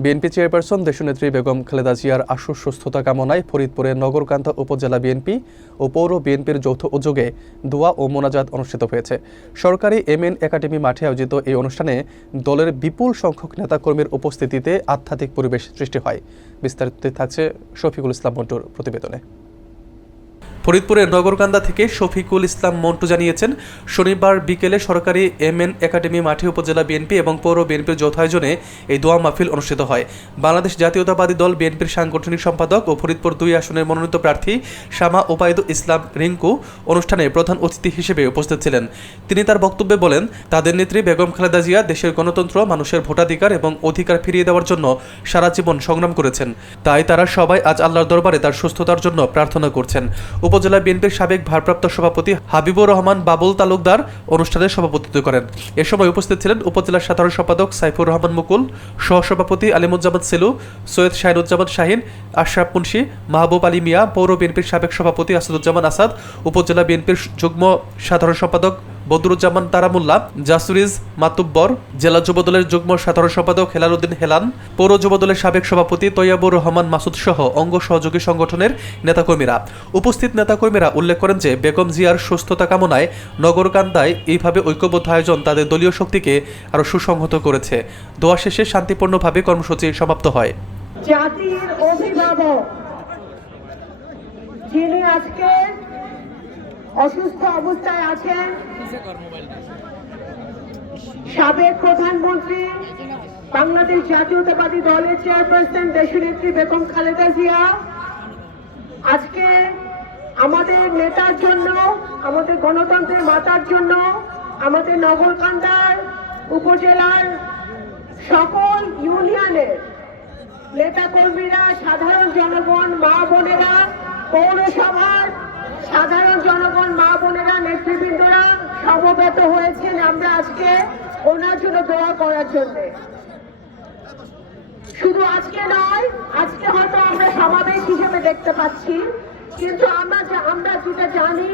BNP chairperson দেশনেত্রী বেগম খালেদা জিয়ার আশু সুস্থতা কামনায় ফরিদপুরের নগরকান্দা উপজেলা বিএনপি ও পৌর বিএনপির যৌথ উদ্যোগে দোয়া ও মোনাজাত অনুষ্ঠিত হয়েছে। সরকারি এমএন একাডেমি মাঠে আয়োজিত এই অনুষ্ঠানে দলের বিপুল সংখ্যক নেতাকর্মীর উপস্থিতিতে আধ্যাত্মিক পরিবেশ সৃষ্টি হয়। বিস্তারিত থাকছে শফিকুল ইসলাম মন্টুর প্রতিবেদনে। ফরিদপুরের নগরকান্দা থেকে শফিকুল ইসলাম মন্টু জানিয়েছেন, শনিবার বিকেলে সরকারি এমএন একাডেমি মাঠে উপজেলা বিএনপি এবং পৌর বিএনপির যৌথ আয়োজনে এই দোয়া মাহফিল অনুষ্ঠিত হয়। বাংলাদেশ জাতীয়তাবাদী দল বিএনপির সাংগঠনিক সম্পাদক ও ফরিদপুর 2 আসনের মনোনীত প্রার্থী শামা ওবায়দুল ইসলাম রিঙ্কু অনুষ্ঠানে প্রধান অতিথি হিসেবে উপস্থিত ছিলেন। তিনি তার বক্তব্যে বলেন, তাদের নেত্রী বেগম খালেদা জিয়া দেশের গণতন্ত্র, মানুষের ভোটাধিকার এবং অধিকার ফিরিয়ে দেওয়ার জন্য সারা জীবন সংগ্রাম করেছেন। তাই তারা সবাই আজ আল্লাহর দরবারে তার সুস্থতার জন্য প্রার্থনা করছেন। উপজেলা বিএনপির সাবেক ভারপ্রাপ্ত সভাপতি হাবিবুর রহমান বাবুল তালুকদার অনুষ্ঠানে সভাপতিত্ব করেন। এ সময় উপস্থিত ছিলেন উপজেলা সাধারণ সম্পাদক সাইফুর রহমান মুকুল, সহসভাপতি আলিমুজ্জামান সেলু, সৈয়দ শাহিনুজ্জামান শাহিন, আশরাফ মুন্সি, মাহবুব আলী মিয়া, পৌর বিএনপির সাবেক সভাপতি আসাদুজ্জামান আসাদ, উপজেলা বিএনপির যুগ্ম সাধারণ সম্পাদক বদরুজ্জামান তারামুল্লাহ, জাসুরিজ মাতুব্বর, জেলা যুবদলের যুগ্ম সাধারণ সম্পাদক হেলাল উদ্দিন হেলান, পৌর যুবদলের সাবেক সভাপতি তৈয়াবুর রহমান মাসুদ সহ অঙ্গ সহযোগী সংগঠনের নেতাকর্মীরা। উপস্থিত নেতাকর্মীরা উল্লেখ করেন যে বেগম জিয়ার সুস্থতা কামনায় নগরকান্দায় এইভাবে ঐক্যবদ্ধ আয়োজন তাদের দলীয় শক্তিকে আরো সুসংহত করেছে। দোয়া শেষে শান্তিপূর্ণভাবে কর্মসূচি সমাপ্ত হয়। জাতির অভিভাবক যিনি আজকে অসুস্থ অবস্থায় আছেন, সাবেক প্রধানমন্ত্রী, বাংলাদেশ জাতীয়তাবাদী দলের চেয়ারপারসন দেশনেত্রী বেগম খালেদা জিয়া আজকে আমাদের নেতার জন্য, আমাদের গণতন্ত্রের মাতার জন্য, আমাদের নগরকান্দার উপজেলার সকল ইউনিয়নের নেতাকর্মীরা, সাধারণ জনগণ, মা বোনেরা, পৌরসভার সাধারণ জনগণ, মা বোনেরা, নেতৃবৃন্দরা সমবেত হয়েছেন আমরা আজকে ওনার জন্য দোয়া করার জন্য। শুধু আজকে নয়, আজকে হয়তো আমরা সমাবেশ হিসেবে দেখতে পাচ্ছি, কিন্তু আমরা যেটা জানি,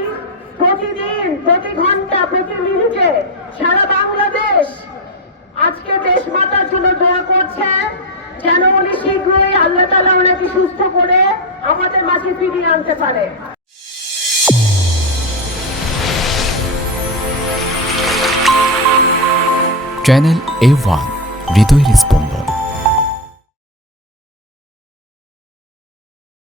প্রতিদিন, প্রতি ঘন্টা, প্রতি মিনিটে সারা বাংলাদেশ আজকে দেশ মাতার জন্য দোয়া করছে যেন উনি শীঘ্রই আল্লাহ তাআলা ওনাকে সুস্থ করে আমাদের মাঝে ফিরিয়ে আনতে পারে। চ্যানেল A1 হৃদয় রেসপন্স।